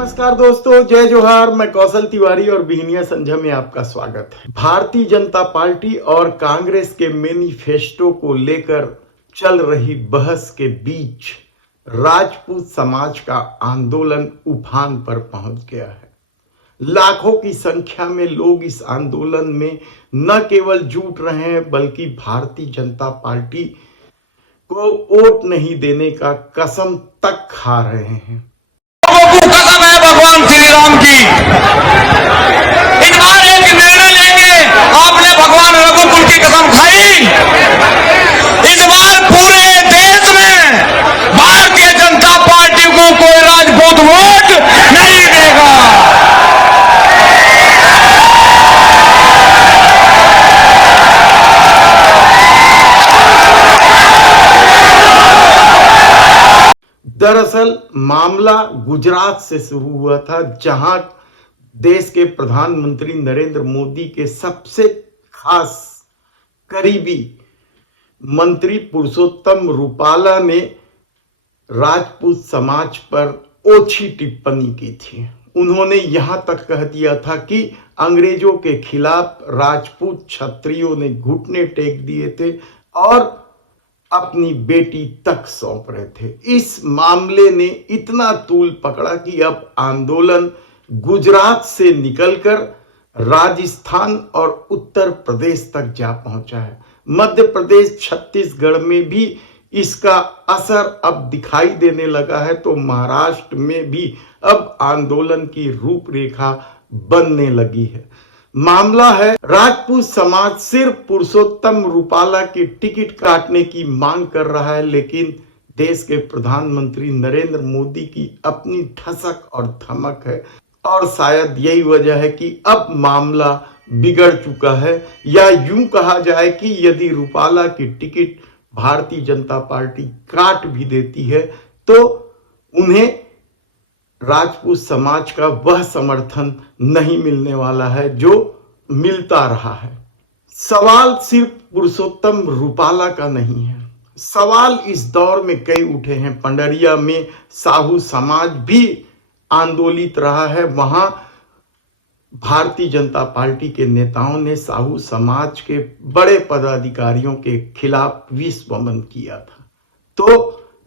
नमस्कार दोस्तों, जय जोहार। मैं कौशल तिवारी और बिहनिया संझा में आपका स्वागत है। भारतीय जनता पार्टी और कांग्रेस के मैनिफेस्टो को लेकर चल रही बहस के बीच राजपूत समाज का आंदोलन उफान पर पहुंच गया है। लाखों की संख्या में लोग इस आंदोलन में न केवल जुट रहे हैं बल्कि भारतीय जनता पार्टी को वोट नहीं देने का कसम तक खा रहे हैं। कसम है भगवान श्री राम की। इस बार एक निर्णय लेंगे। आपने भगवान रघुकुल की कसम खाई। इस बार पूरे देश में भारतीय जनता पार्टी को कोई राजपूत वोट नहीं देगा। दरअसल मामला गुजरात से शुरू हुआ था, जहां देश के प्रधानमंत्री नरेंद्र मोदी के सबसे खास करीबी मंत्री पुरुषोत्तम रूपाला ने राजपूत समाज पर ओछी टिप्पणी की थी। उन्होंने यहां तक कह दिया था कि अंग्रेजों के खिलाफ राजपूत क्षत्रियों ने घुटने टेक दिए थे और अपनी बेटी तक सौंप रहे थे। इस मामले ने इतना तूल पकड़ा कि अब आंदोलन गुजरात से निकलकर राजस्थान और उत्तर प्रदेश तक जा पहुंचा है। मध्य प्रदेश, छत्तीसगढ़ में भी इसका असर अब दिखाई देने लगा है, तो महाराष्ट्र में भी अब आंदोलन की रूपरेखा बनने लगी है। मामला है, राजपूत समाज सिर्फ पुरुषोत्तम रूपाला की टिकट काटने की मांग कर रहा है, लेकिन देश के प्रधानमंत्री नरेंद्र मोदी की अपनी ठसक और धमक है और शायद यही वजह है कि अब मामला बिगड़ चुका है। या यूं कहा जाए कि यदि रूपाला की टिकट भारतीय जनता पार्टी काट भी देती है तो उन्हें राजपूत समाज का वह समर्थन नहीं मिलने वाला है जो मिलता रहा है। सवाल सिर्फ पुरुषोत्तम रूपाला का नहीं है। सवाल इस दौर में कई उठे हैं। पंडरिया में साहू समाज भी आंदोलित रहा है। वहां भारतीय जनता पार्टी के नेताओं ने साहू समाज के बड़े पदाधिकारियों के खिलाफ विषवमन किया था। तो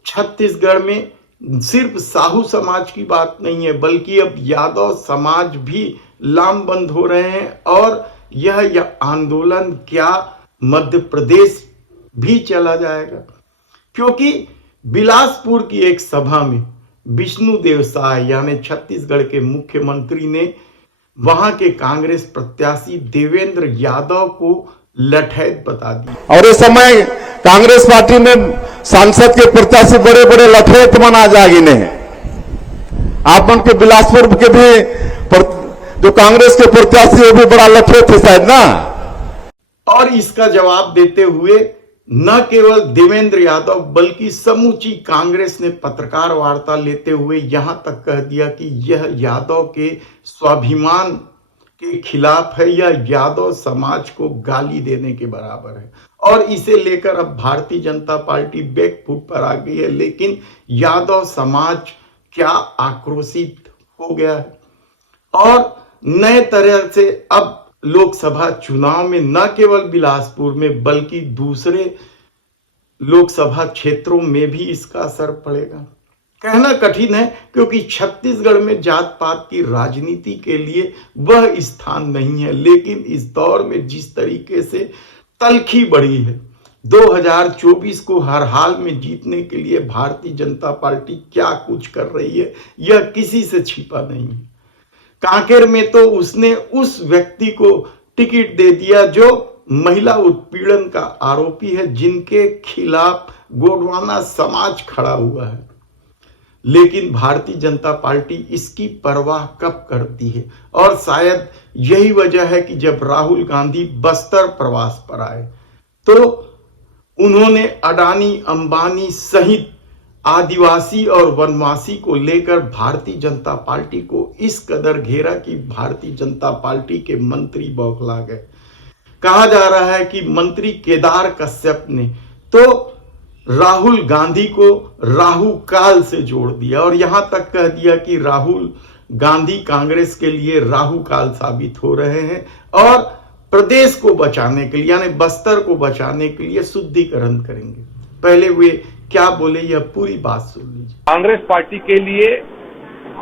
छत्तीसगढ़ में सिर्फ साहू समाज की बात नहीं है बल्कि अब यादव समाज भी लामबंद हो रहे हैं और यह आंदोलन क्या मध्य प्रदेश भी चला जाएगा, क्योंकि बिलासपुर की एक सभा में विष्णुदेव साय यानी छत्तीसगढ़ के मुख्यमंत्री ने वहां के कांग्रेस प्रत्याशी देवेंद्र यादव को लठैत बता दी। और इस समय कांग्रेस पार्टी में सांसद के प्रत्याशी बड़े बड़े लठैत बना जागिने आप उनके बिलासपुर के भी जो कांग्रेस के प्रत्याशी वो भी बड़ा लठैत थे शायद ना। और इसका जवाब देते हुए न केवल देवेंद्र यादव बल्कि समूची कांग्रेस ने पत्रकार वार्ता लेते हुए यहां तक कह दिया कि यह यादव के स्वाभिमान के खिलाफ है या यादव समाज को गाली देने के बराबर है। और इसे लेकर अब भारतीय जनता पार्टी बैकफुट पर आ गई है। लेकिन यादव समाज क्या आक्रोशित हो गया है और नए तरह से अब लोकसभा चुनाव में न केवल बिलासपुर में बल्कि दूसरे लोकसभा क्षेत्रों में भी इसका असर पड़ेगा। कहना कठिन है क्योंकि छत्तीसगढ़ में जात पात की राजनीति के लिए वह स्थान नहीं है, लेकिन इस दौर में जिस तरीके से तल्खी बढ़ी है, 2024 को हर हाल में जीतने के लिए भारतीय जनता पार्टी क्या कुछ कर रही है यह किसी से छिपा नहीं है। कांकेर में तो उसने उस व्यक्ति को टिकट दे दिया जो महिला उत्पीड़न का आरोपी है, जिनके खिलाफ गोंडवाना समाज खड़ा हुआ है। लेकिन भारतीय जनता पार्टी इसकी परवाह कब करती है? और शायद यही वजह है कि जब राहुल गांधी बस्तर प्रवास पर आए तो उन्होंने अडानी, अंबानी सहित आदिवासी और वनवासी को लेकर भारतीय जनता पार्टी को इस कदर घेरा कि भारतीय जनता पार्टी के मंत्री बौखला गए। कहा जा रहा है कि मंत्री केदार कश्यप ने तो राहुल गांधी को राहु काल से जोड़ दिया और यहां तक कह दिया कि राहुल गांधी कांग्रेस के लिए राहु काल साबित हो रहे हैं और प्रदेश को बचाने के लिए यानी बस्तर को बचाने के लिए शुद्धिकरण करेंगे। पहले वे क्या बोले यह पूरी बात सुन लीजिए। कांग्रेस पार्टी के लिए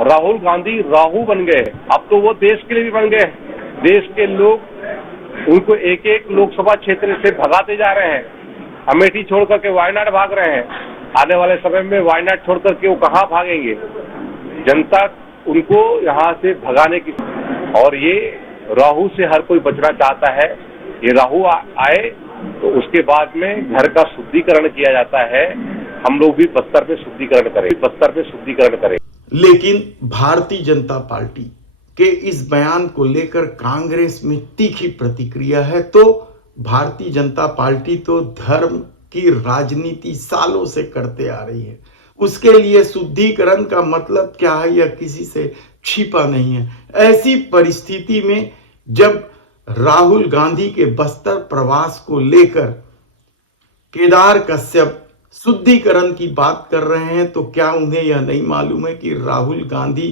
राहुल गांधी राहु बन गए। अब तो वो देश के लिए भी बन गए। देश के लोग उनको एक एक लोकसभा क्षेत्र से भगाते जा रहे हैं। अमेठी छोड़ करके वायनाड भाग रहे हैं। आने वाले समय में वायनाड छोड़ करके वो कहाँ भागेंगे? जनता उनको यहाँ से भगाने की, और ये राहु से हर कोई बचना चाहता है। ये राहु आए तो उसके बाद में घर का शुद्धिकरण किया जाता है। हम लोग भी बस्तर में शुद्धिकरण करें। लेकिन भारतीय जनता पार्टी के इस बयान को लेकर कांग्रेस में तीखी प्रतिक्रिया है। तो भारतीय जनता पार्टी तो धर्म की राजनीति सालों से करते आ रही है। उसके लिए शुद्धिकरण का मतलब क्या है यह किसी से छिपा नहीं है। ऐसी परिस्थिति में जब राहुल गांधी के बस्तर प्रवास को लेकर केदार कश्यप शुद्धिकरण की बात कर रहे हैं तो क्या उन्हें यह नहीं मालूम है कि राहुल गांधी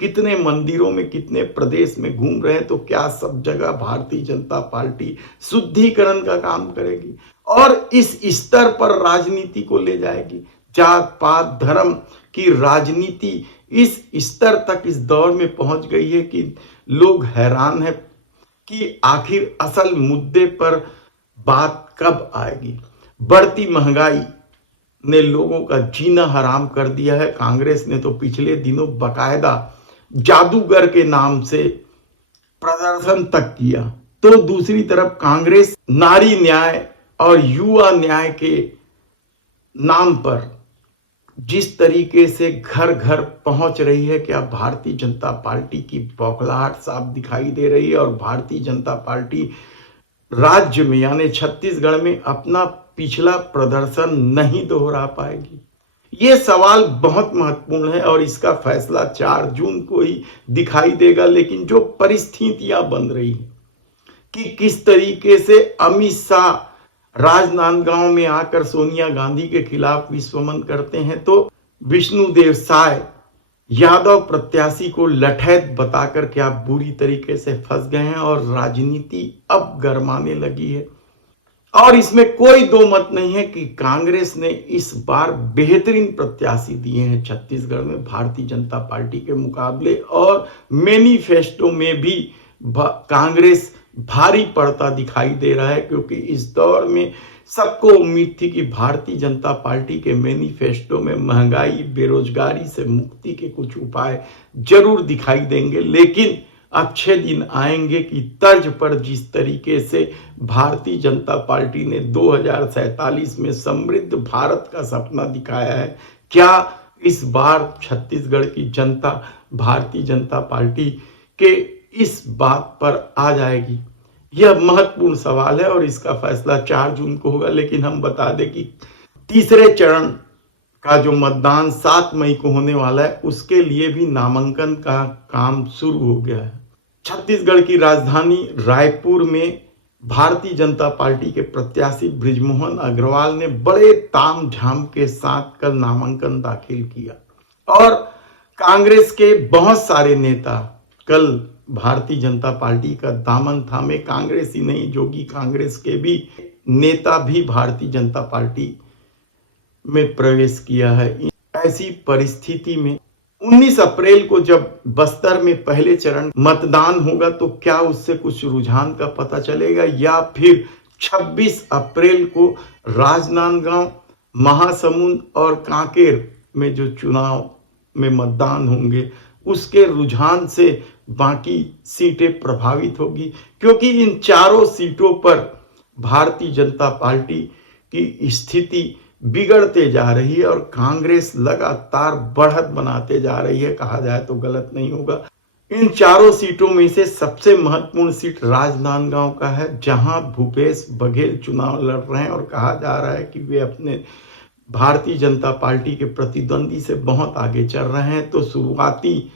कितने मंदिरों में कितने प्रदेश में घूम रहे हैं? तो क्या सब जगह भारतीय जनता पार्टी शुद्धिकरण का काम करेगी और इस स्तर पर राजनीति को ले जाएगी? जात पात धर्म की राजनीति इस स्तर तक इस दौर में पहुंच गई है कि लोग हैरान है कि आखिर असल मुद्दे पर बात कब आएगी। बढ़ती महंगाई ने लोगों का जीना हराम कर दिया है। कांग्रेस ने तो पिछले दिनों बकायदा जादूगर के नाम से प्रदर्शन तक किया। तो दूसरी तरफ कांग्रेस नारी न्याय और युवा न्याय के नाम पर जिस तरीके से घर घर पहुंच रही है, क्या भारतीय जनता पार्टी की बौखलाहट साफ दिखाई दे रही है और भारतीय जनता पार्टी राज्य में यानी छत्तीसगढ़ में अपना पिछला प्रदर्शन नहीं दोहरा पाएगी? ये सवाल बहुत महत्वपूर्ण है और इसका फैसला 4 जून को ही दिखाई देगा। लेकिन जो परिस्थितियां बन रही हैं कि किस तरीके से अमित शाह राजनांदगांव में आकर सोनिया गांधी के खिलाफ विश्वमन करते हैं, तो विष्णुदेव साय यादव प्रत्याशी को लठैत बताकर क्या बुरी तरीके से फंस गए हैं और राजनीति अब गरमाने लगी है। और इसमें कोई दो मत नहीं है कि कांग्रेस ने इस बार बेहतरीन प्रत्याशी दिए हैं छत्तीसगढ़ में भारतीय जनता पार्टी के मुकाबले, और मैनिफेस्टो में भी कांग्रेस भारी पड़ता दिखाई दे रहा है। क्योंकि इस दौर में सबको उम्मीद थी कि भारतीय जनता पार्टी के मैनिफेस्टो में महंगाई बेरोजगारी से मुक्ति के कुछ उपाय जरूर दिखाई देंगे। लेकिन अच्छे दिन आएंगे कि तर्ज पर जिस तरीके से भारतीय जनता पार्टी ने 2047 में समृद्ध भारत का सपना दिखाया है, क्या इस बार छत्तीसगढ़ की जनता भारतीय जनता पार्टी के इस बात पर आ जाएगी? यह महत्वपूर्ण सवाल है और इसका फैसला 4 जून को होगा। लेकिन हम बता दें कि तीसरे चरण का जो मतदान 7 मई को होने वाला है, उसके लिए भी नामांकन का काम शुरू हो गया है। छत्तीसगढ़ की राजधानी रायपुर में भारतीय जनता पार्टी के प्रत्याशी बृजमोहन अग्रवाल ने बड़े तामझाम के साथ कल नामांकन दाखिल किया और कांग्रेस के बहुत सारे नेता कल भारतीय जनता पार्टी का दामन थामे। कांग्रेस ही नहीं, जोगी कांग्रेस के भी नेता भी भारतीय जनता पार्टी में प्रवेश किया है। ऐसी परिस्थिति में 19 अप्रैल को जब बस्तर में पहले चरण मतदान होगा तो क्या उससे कुछ रुझान का पता चलेगा, या फिर 26 अप्रैल को राजनांदगांव, महासमुंद और कांकेर में जो चुनाव में मतदान होंगे उसके रुझान से बाकी सीटें प्रभावित होगी। क्योंकि इन चारों सीटों पर भारतीय जनता पार्टी की स्थिति बिगड़ते जा रही है और कांग्रेस लगातार बढ़त बनाते जा रही है, कहा जाए तो गलत नहीं होगा। इन चारों सीटों में से सबसे महत्वपूर्ण सीट राजनांदगांव का है, जहां भूपेश बघेल चुनाव लड़ रहे हैं और कहा जा रहा है कि वे अपने भारतीय जनता पार्टी के प्रतिद्वंदी से बहुत आगे चल रहे हैं। तो शुरुआती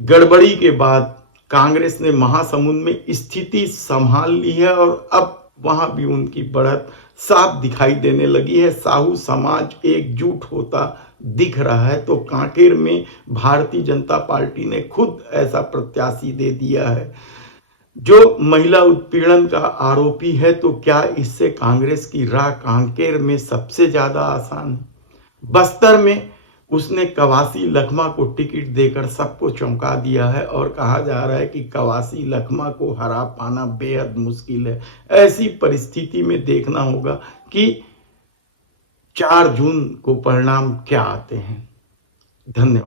गड़बड़ी के बाद कांग्रेस ने महासमुंद में स्थिति संभाल ली है और अब वहां भी उनकी बढ़त साफ दिखाई देने लगी है। साहू समाज एकजुट होता दिख रहा है। तो कांकेर में भारतीय जनता पार्टी ने खुद ऐसा प्रत्याशी दे दिया है जो महिला उत्पीड़न का आरोपी है। तो क्या इससे कांग्रेस की राह कांकेर में सबसे ज्यादा आसान है? बस्तर में उसने कवासी लखमा को टिकट देकर सबको चौंका दिया है और कहा जा रहा है कि कवासी लखमा को हरा पाना बेहद मुश्किल है। ऐसी परिस्थिति में देखना होगा कि 4 जून को परिणाम क्या आते हैं। धन्यवाद।